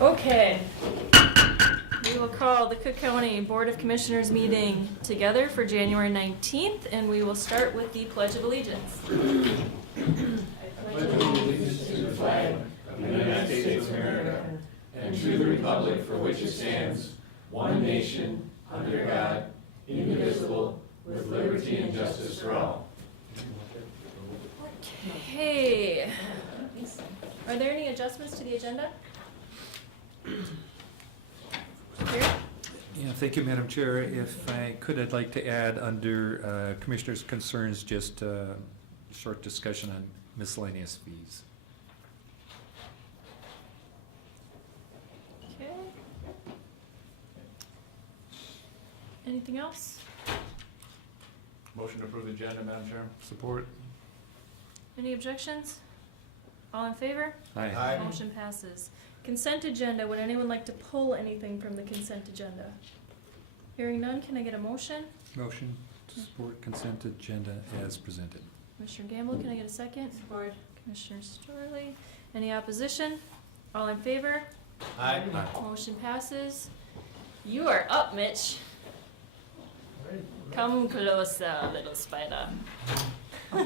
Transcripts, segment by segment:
Okay. We will call the Cook County Board of Commissioners meeting together for January 19th, and we will start with the Pledge of Allegiance. I pledge allegiance to the flag of the United States of America and to the republic for which it stands, one nation, under God, indivisible, with liberty and justice for all. Okay. Are there any adjustments to the agenda? Here? Yeah, thank you, Madam Chair. If I could, I'd like to add under Commissioners' concerns, just a short discussion on miscellaneous fees. Okay. Anything else? Motion to approve the agenda, Madam Chair. Support? Any objections? All in favor? Aye. Motion passes. Consent agenda, would anyone like to pull anything from the consent agenda? Hearing none, can I get a motion? Motion to support consent agenda as presented. Commissioner Gamble, can I get a second? Support. Commissioner Storley, any opposition? All in favor? Aye. Motion passes. You are up, Mitch. Come closer, little spider. Told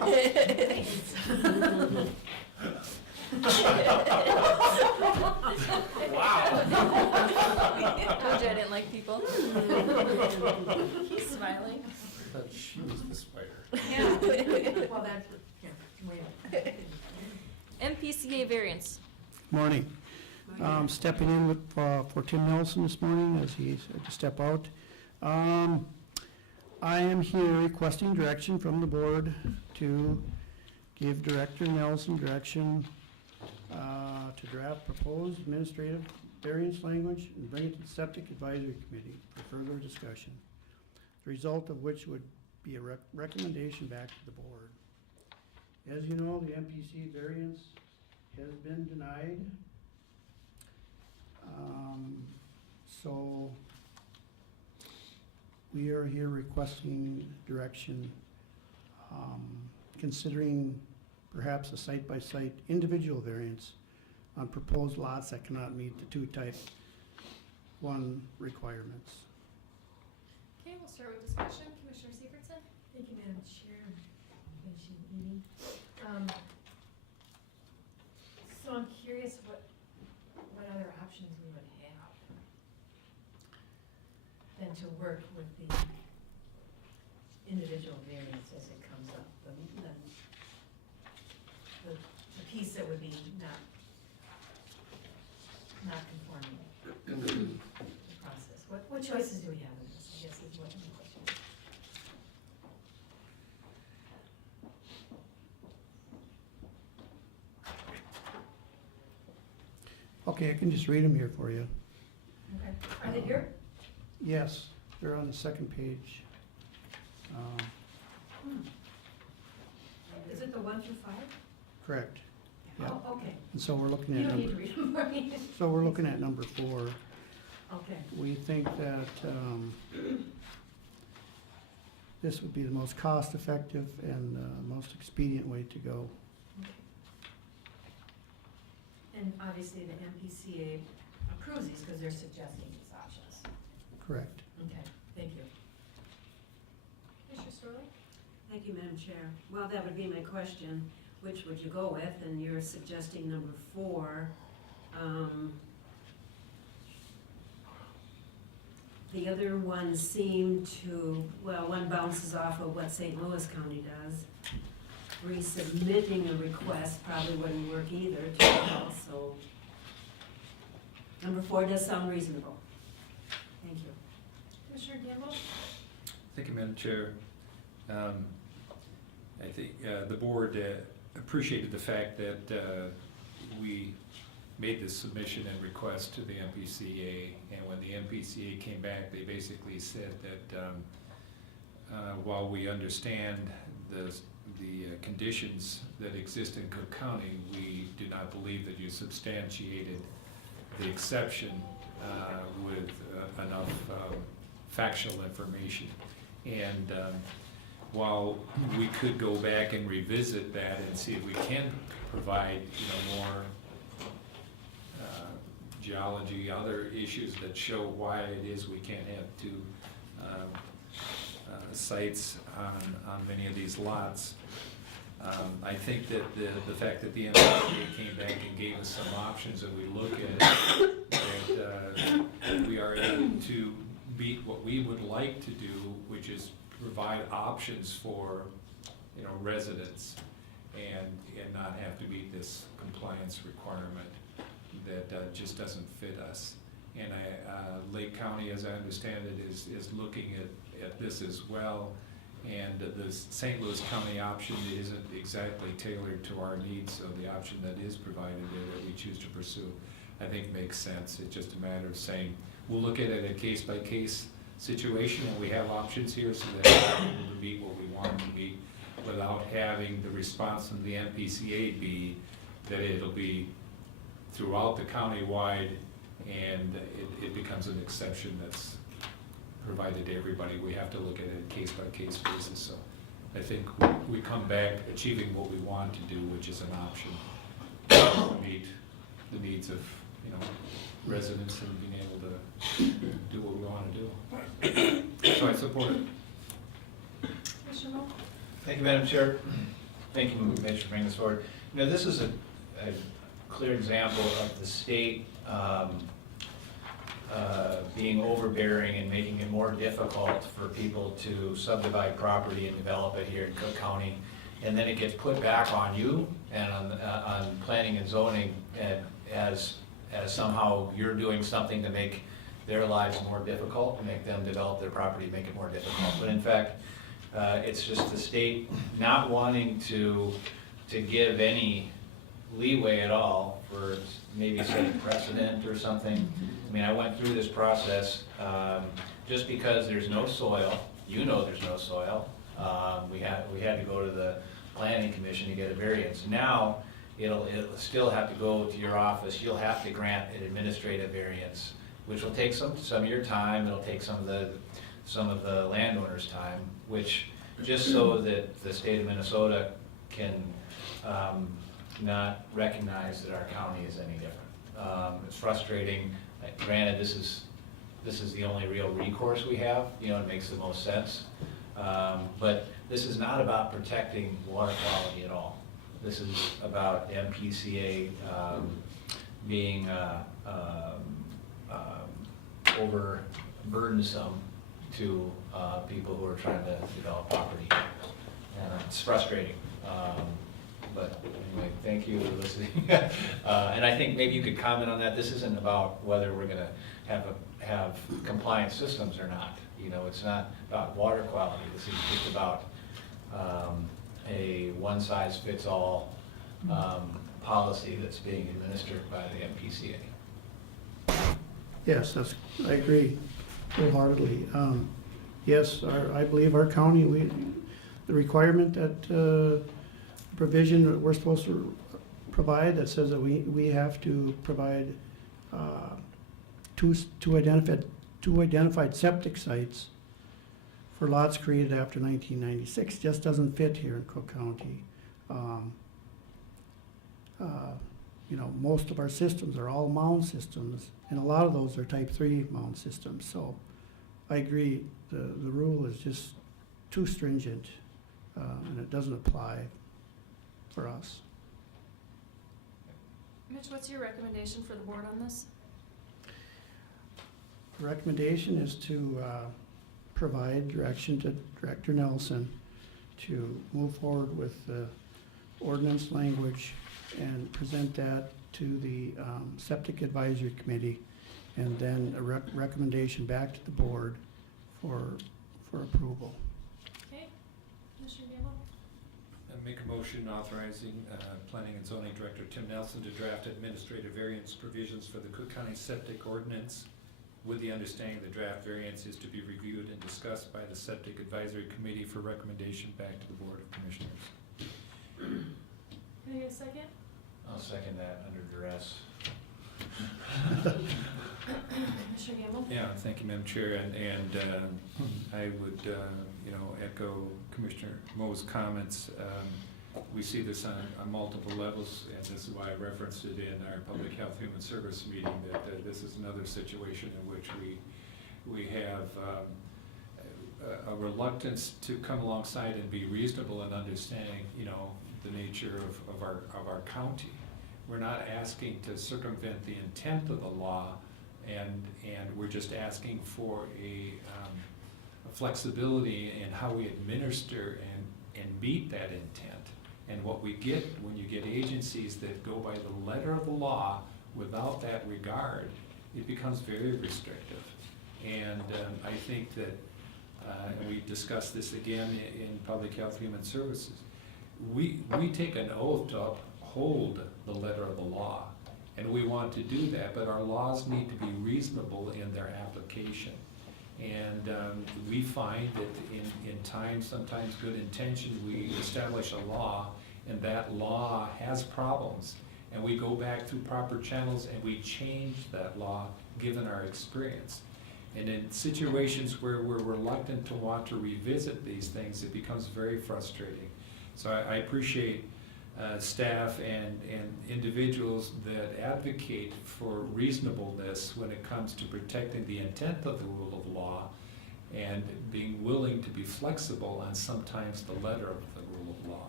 you I didn't like people. He's smiling. I thought she was the spider. Well, that's, wait. MPCA variance. Morning. Stepping in with, for Tim Nelson this morning as he's had to step out. I am here requesting direction from the board to give Director Nelson direction to draft proposed administrative variance language and bring it to the Septic Advisory Committee for further discussion. The result of which would be a recommendation back to the board. As you know, the MPC variance has been denied. So we are here requesting direction, considering perhaps a site-by-site individual variance on proposed lots that cannot meet the two type 1 requirements. Okay, we'll start with discussion. Commissioner Severson? Thank you, Madam Chair. Commission meeting. So I'm curious what other options we would have than to work with the individual variance as it comes up. The piece that would be not conforming to the process. What choices do we have in this, I guess is what my question is. Okay, I can just read them here for you. Okay. Are they here? Yes, they're on the second page. Is it the 1 through 5? Correct. Yeah. Oh, okay. And so we're looking You at don't need number, to read them for me. so we're looking at number 4. Okay. We think that this would be the most cost-effective and most expedient way to go. Okay. And obviously the MPCA approves these because they're suggesting these options. Correct. Okay, thank you. Commissioner Storley? Thank you, Madam Chair. Well, that would be my question. Which would you go with? And you're suggesting number 4. The other ones seem to, well, one bounces off of what St. Louis County does. Resubmitting a request probably wouldn't work either, so number 4 does sound reasonable. Thank you. Commissioner Gamble? Thank you, Madam Chair. I think the board appreciated the fact that we made this submission and request to the MPCA, and when the MPCA came back, they basically said that while we understand the conditions that exist in Cook County, we do not believe that you substantiated the exception with enough factual information. And while we could go back and revisit that and see if we can provide, more geology, other issues that show why it is we can't have two sites on many of these lots. I think that the fact that the MPCA came back and gave us some options and we look at it, that we are able to meet what we would like to do, which is provide options for, you know, residents and not have to meet this compliance requirement that just doesn't fit us. And Lake County, as I understand it, is looking at this as well. And the St. Louis County option isn't exactly tailored to our needs, so the option that is provided there that we choose to pursue, I think makes sense. It's just a matter of saying, we'll look at it a case-by-case situation, and we have options here so that we're able to meet what we want to meet without having the response from the MPCA be that it'll be throughout the county-wide, and it becomes an exception that's provided to everybody. We have to look at it case-by-case basis. So I think we come back achieving what we want to do, which is an option to meet the needs of, you know, residents and being able to do what we want to do. So I support it. Commissioner Moe? Thank you, Madam Chair. Thank you, Mitch, for bringing this forward. You know, this is a clear example of the state being overbearing and making it more difficult for people to subdivide property and develop it here in Cook County. And then it gets put back on you and on planning and zoning, and as somehow you're doing something to make their lives more difficult, to make them develop their property, make it more difficult. But in fact, it's just the state not wanting to give any leeway at all for maybe setting precedent or something. I mean, I went through this process, just because there's no soil, you know there's no soil. We had to go to the planning commission to get a variance. Now, it'll still have to go to your office, you'll have to grant an administrative variance, which will take some of your time, it'll take some of the landowners' time, which, just so that the state of Minnesota can not recognize that our county is any different. It's frustrating. Granted, this is the only real recourse we have, you know, it makes the most sense. But this is not about protecting water quality at all. This is about MPCA being overburdensome to people who are trying to develop property. And it's frustrating. But anyway, thank you for listening. And I think maybe you could comment on that. This isn't about whether we're gonna have compliant systems or not. You know, it's not about water quality. This is just about a one-size-fits-all policy that's being administered by the MPCA. Yes, I agree wholeheartedly. Yes, I believe our county, the requirement that provision that we're supposed to provide that says that we have to provide two identified septic sites for lots created after 1996 just doesn't fit here in Cook County. You know, most of our systems are all mound systems, and a lot of those are type 3 mound systems. So I agree, the rule is just too stringent, and it doesn't apply for us. Mitch, what's your recommendation for the board on this? The recommendation is to provide direction to Director Nelson to move forward with the ordinance language and present that to the Septic Advisory Committee, and then a recommendation back to the board for approval. Okay, Commissioner Gamble? Make a motion authorizing Planning and Zoning Director Tim Nelson to draft administrative variance provisions for the Cook County Septic Ordinance, with the understanding the draft variance is to be reviewed and discussed by the Septic Advisory Committee for recommendation back to the Board of Commissioners. Can I get a second? I'll second that under duress. Commissioner Gamble? Yeah, thank you, Madam Chair, and I would, you know, echo Commissioner Moe's comments. we see this on multiple levels, and this is why I referenced it in our Public Health Human Service meeting, that this is another situation in which we have a reluctance to come alongside and be reasonable in understanding, you know, the nature of our county. We're not asking to circumvent the intent of the law, and we're just asking for a flexibility in how we administer and meet that intent. And what we get when you get agencies that go by the letter of the law without that regard, it becomes very restrictive. And I think that, and we discussed this again in Public Health Human Services, we take an oath to uphold the letter of the law, and we want to do that, but our laws need to be reasonable in their application. And we find that in times, sometimes good intention, we establish a law, and that law has problems, and we go back through proper channels and we change that law given our experience. And in situations where we're reluctant to want to revisit these things, it becomes very frustrating. So I appreciate staff and individuals that advocate for reasonableness when it comes to protecting the intent of the rule of law and being willing to be flexible on sometimes the letter of the rule of law.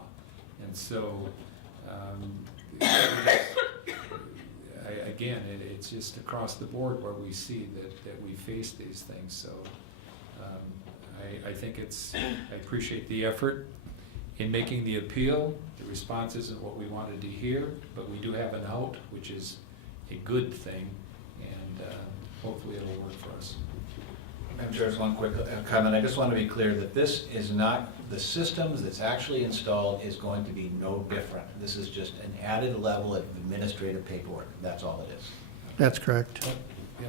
And so, again, it's just across the board where we see that we face these things. So I think I appreciate the effort in making the appeal. The response isn't what we wanted to hear, but we do have an out, which is a good thing, and hopefully it'll work for us. Madam Chair, just one quick comment. I just want to be clear that this is not, the systems that's actually installed is going to be no different. This is just an added level of administrative paperwork. That's all it is. That's correct. Yeah.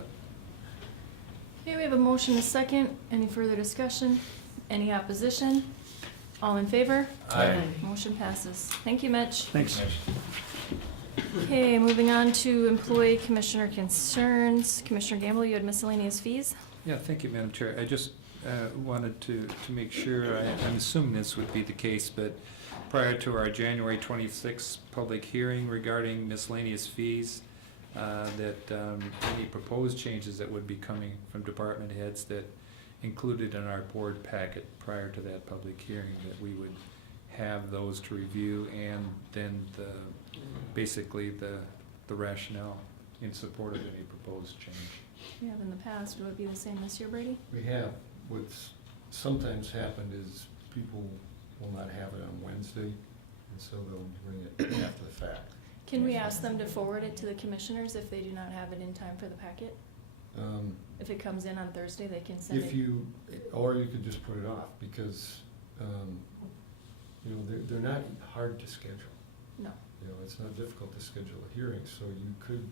Okay, we have a motion and a second. Any further discussion? Any opposition? All in favor? Aye. Motion passes. Thank you, Mitch. Thanks. Okay, moving on to employee commissioner concerns. Commissioner Gamble, you had miscellaneous fees? Yeah, thank you, Madam Chair. I just wanted to make sure, I'm assuming this would be the case, but prior to our January 26th public hearing regarding miscellaneous fees, that any proposed changes that would be coming from department heads that included in our board packet prior to that public hearing, that we would have those to review, and then basically the rationale in support of any proposed change. We have in the past. Would it be the same this year, Brady? We have. What's sometimes happened is people will not have it on Wednesday, and so they'll bring it after the fact. Can we ask them to forward it to the commissioners if they do not have it in time for the packet? If it comes in on Thursday, they can send it. Or you could just put it off, because, they're not hard to schedule. No. It's not difficult to schedule a hearing, so you could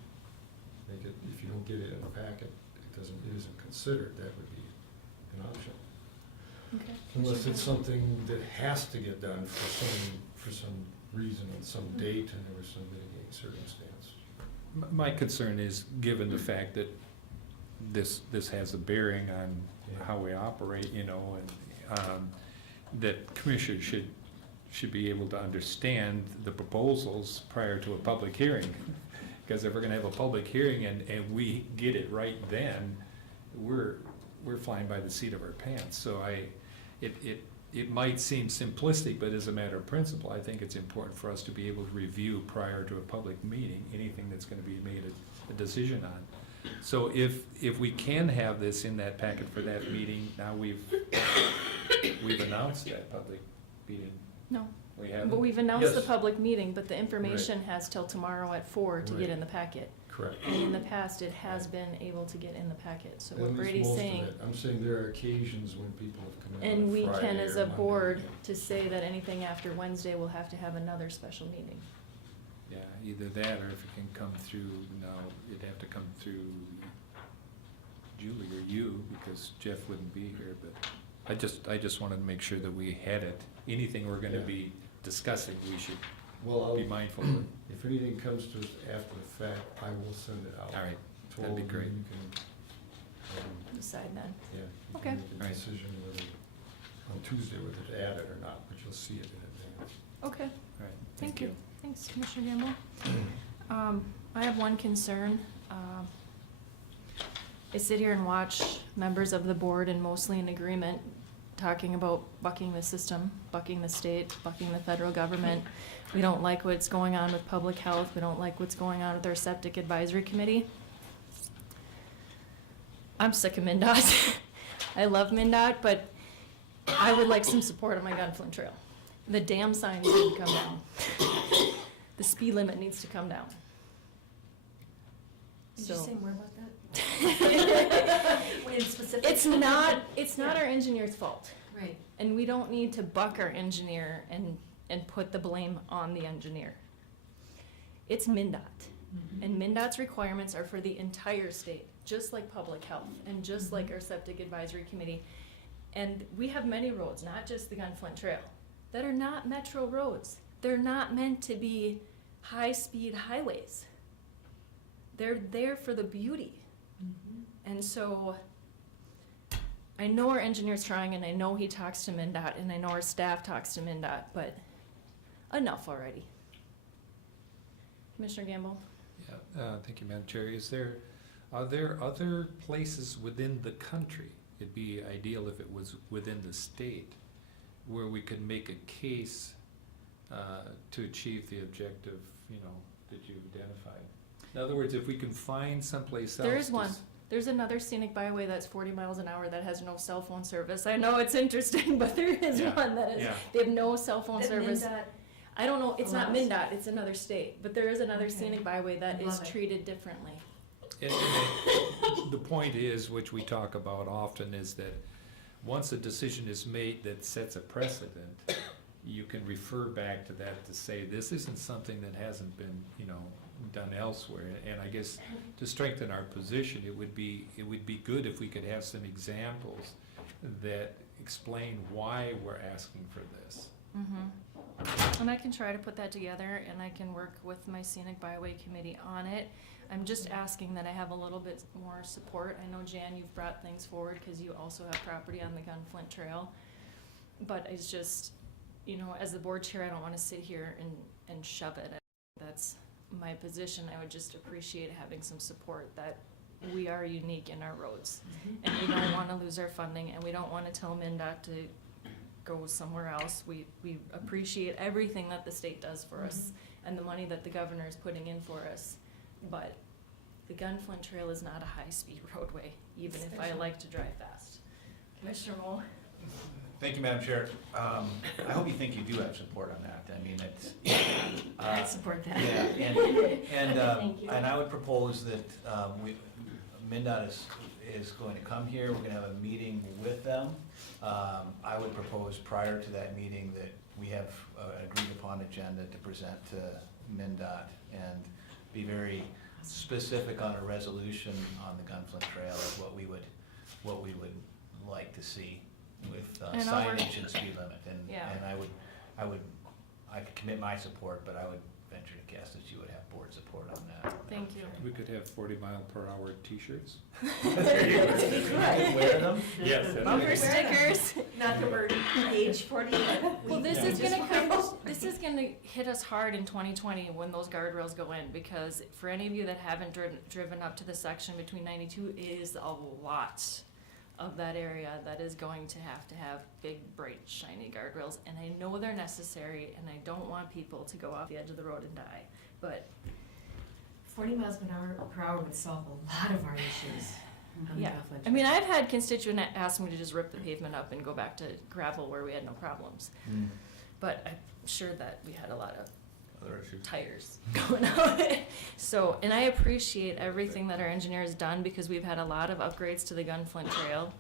make it, if you don't get it in the packet, it isn't considered, that would be an option. Okay. Unless it's something that has to get done for some reason on some date, and there was some mitigating circumstance. My concern is, given the fact that this has a bearing on how we operate, and that commissioners should be able to understand the proposals prior to a public hearing. Because if we're gonna have a public hearing and we get it right then, we're flying by the seat of our pants. So it might seem simplistic, but as a matter of principle, I think it's important for us to be able to review prior to a public meeting anything that's gonna be made a decision on. So if we can have this in that packet for that meeting, now we've announced that public meeting. No, We haven't? but we've announced the Yes. public meeting, but the information has till tomorrow at 4 to get Right. in the packet. Correct. And in the past, it has been able to get in the packet, so At what least Brady's most of saying. it. I'm saying there are occasions when people have come in on And we can, Friday as or a Monday. board, to say that anything after Wednesday, we'll have to have another special meeting. Yeah, either that, or if it can come through, it'd have to come through Julie or you, because Jeff wouldn't be here, but I just wanted to make sure that we had it. Anything we're gonna Yeah. be discussing, we should Well, be mindful of. if anything comes to us after the fact, I will send it out. All right, to that'd all be of you. great. You can, Decide then. you Okay. can make a Right. decision whether, on Tuesday, whether to add it or not, but you'll see it in advance. Okay, All right, thank you. Thanks, Commissioner Gamble. I have one concern. I sit here and watch members of the board and mostly in agreement, talking about bucking the system, bucking the state, bucking the federal government. We don't like what's going on with public health. We don't like what's going on with our septic advisory committee. I'm sick of MnDOT. I love MnDOT, but I would like some support on my Gunflint Trail. The damn sign needs to come down. The speed limit needs to come down. Did you So- say more about that? In specific? It's not our engineer's fault. Right. And we don't need to buck our engineer and put the blame on the engineer. It's MnDOT. And MnDOT's requirements are for the entire state, just like public health and just like our septic advisory committee. And we have many roads, not just the Gunflint Trail, that are not metro roads. They're not meant to be high-speed highways. They're there for the beauty. And so I know our engineer's trying, and I know he talks to MnDOT, and I know our staff talks to MnDOT, but enough already. Commissioner Gamble? Yeah, thank you, Madam Chair. Are there other places within the country, it'd be ideal if it was within the state, where we could make a case to achieve the objective, that you've identified? In other words, if we can find someplace else. There is one. There's another scenic byway that's 40 miles an hour that has no cell phone service. I know it's interesting, but there is Yeah, one that is, yeah. they have no cell phone That service. MnDOT I don't know, it's not allows? MnDOT, it's another state, but there is another Okay. scenic byway that is Love it. treated differently. And the point is, which we talk about often, is that once a decision is made that sets a precedent, you can refer back to that to say, this isn't something that hasn't been, done elsewhere. And I guess to strengthen our position, it would be good if we could have some examples that explain why we're asking for this. And I can try to put that together, and I can work with my scenic byway committee on it. I'm just asking that I have a little bit more support. I know, Jan, you've brought things forward because you also have property on the Gunflint Trail. But it's just, as the board chair, I don't want to sit here and shove it. That's my position. I would just appreciate having some support that we are unique in our roads. And we don't want to lose our funding, and we don't want to tell MnDOT to go somewhere else. We appreciate everything that the state does for us and the money that the governor is putting in for us. But the Gunflint Trail is not a high-speed roadway, even if I like to drive fast. Commissioner Moll? Thank you, Madam Chair. I hope you think you do have support on that. I mean, it's. I support that. Yeah, Thank you. and I would propose that MnDOT is going to come here. We're gonna have a meeting with them. I would propose prior to that meeting that we have an agreed upon agenda to present to MnDOT and be very specific on a resolution on the Gunflint Trail of what we would like to see with And I'll work- signage and speed limit. Yeah. And I could commit my support, but I would venture to guess that you would have board support on that. Thank you. We could have 40-mile-per-hour t-shirts. There you go. I could wear them. Yes. that's Bumper right. stickers. Not that we're age 40 yet. Well, this Yeah. is this is gonna hit us hard in 2020 when those guardrails go in, because for any of you that haven't driven up to the section between 92, it is a lot of that area that is going to have big, bright, shiny guardrails, and I know they're necessary, and I don't want people to go off the edge of the road and die, but 40 miles per hour would solve a lot of our issues on the yeah. Gunflint I mean, I've had constituents ask me to just rip the pavement up and go back to gravel where we had no problems, but I'm sure that we had a lot of Other issues. tires going out. So, and I appreciate everything that our engineer has done, because we've had a lot of upgrades to the Gunflint Trail.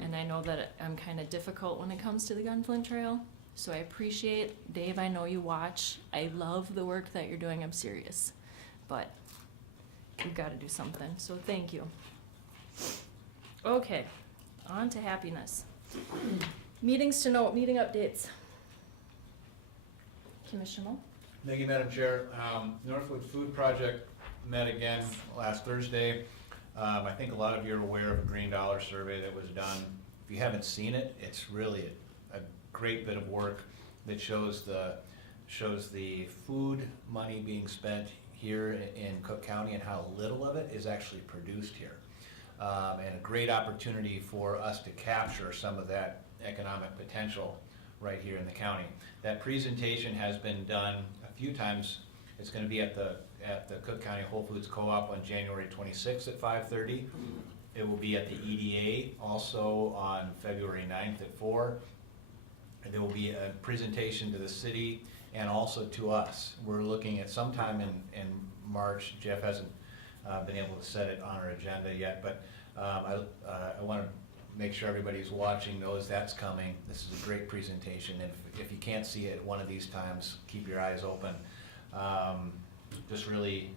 And I know that I'm kind of difficult when it comes to the Gunflint Trail. So I appreciate, Dave, I know you watch. I love the work that you're doing, I'm serious. But we've got to do something, so thank you. Okay, on to happiness. Meetings to note, meeting updates. Commissioner Moll? Thank you, Madam Chair. Northwood Food Project met again last Thursday. I think a lot of you are aware of a Green Dollar survey that was done. If you haven't seen it, it's really a great bit of work that shows the shows the food money being spent here in Cook County and how little of it is actually produced here. And a great opportunity for us to capture some of that economic potential right here in the county. That presentation has been done a few times. It's gonna be at the Cook County Whole Foods Co-op on January 26th at 5:30. It will be at the EDA also on February 9th at 4. And there will be a presentation to the city and also to us. We're looking at sometime in March. Jeff hasn't been able to set it on our agenda yet, but I want to make sure everybody who's watching knows that's coming. This is a great presentation. If you can't see it one of these times, keep your eyes open. Just really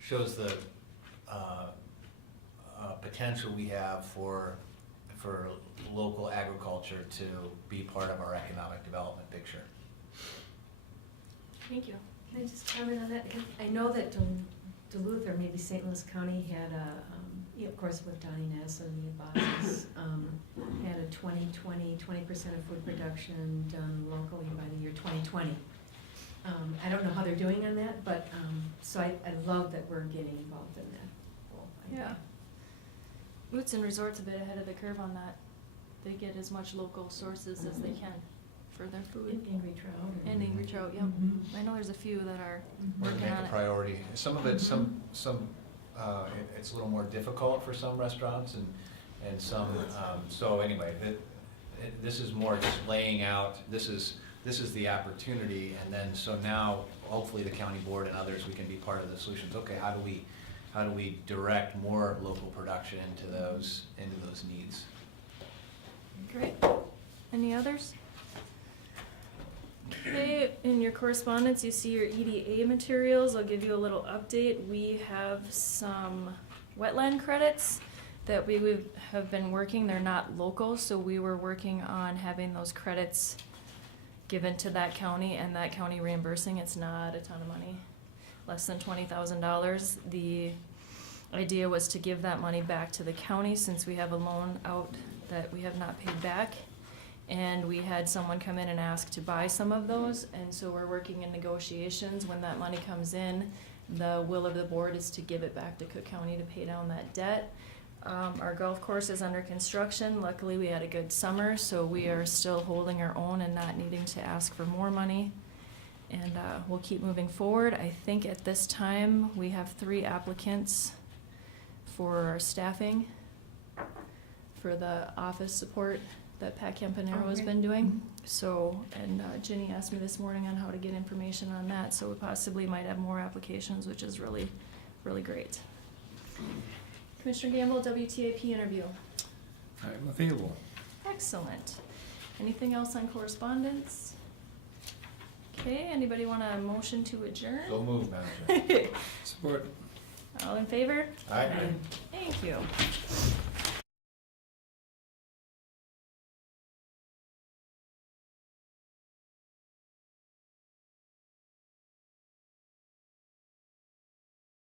shows the potential we have for local agriculture to be part of our economic development picture. Thank you. Can I just comment on that? I know that Duluth or maybe St. Louis County had of course with Donnie Ness and the bosses, had a 20% of food production done locally by the year 2020. I don't know how they're doing on that, but, so I love that we're getting involved in that whole idea. Yeah. Roots and Resort's a bit ahead of the curve on that. They get as much local sources as they can for their food. Angry Trout. And Angry Trout, yep. Mhm. I know there's a few that are We're working gonna on make it. a priority. Some of it, it's a little more difficult for some restaurants and some, so anyway, this is more just laying out, this is the opportunity, and then, so now, hopefully the county board and others, we can be part of the solutions. Okay, how do we direct more local production into those needs? Great. Any others? Okay, in your correspondence, you see your EDA materials. I'll give you a little update. We have some wetland credits that we have been working. They're not local, so we were working on having those credits given to that county and that county reimbursing. It's not a ton of money, less than $20,000. The idea was to give that money back to the county since we have a loan out that we have not paid back. And we had someone come in and ask to buy some of those, and so we're working in negotiations. When that money comes in, the will of the board is to give it back to Cook County to pay down that debt. Our golf course is under construction. Luckily, we had a good summer, so we are still holding our own and not needing to ask for more money. And we'll keep moving forward. I think at this time, we have 3 applicants for our staffing for the office support that Pat Campanero has been doing. So, and Ginny asked me this morning on how to get information on that, so we possibly might have more applications, which is really, really great. Commissioner Gamble, WTAP interview. I'm available. Excellent. Anything else on correspondence? Okay, anybody want a motion to adjourn? So move, Madam Chair. Support. All in favor? Aye. Thank you.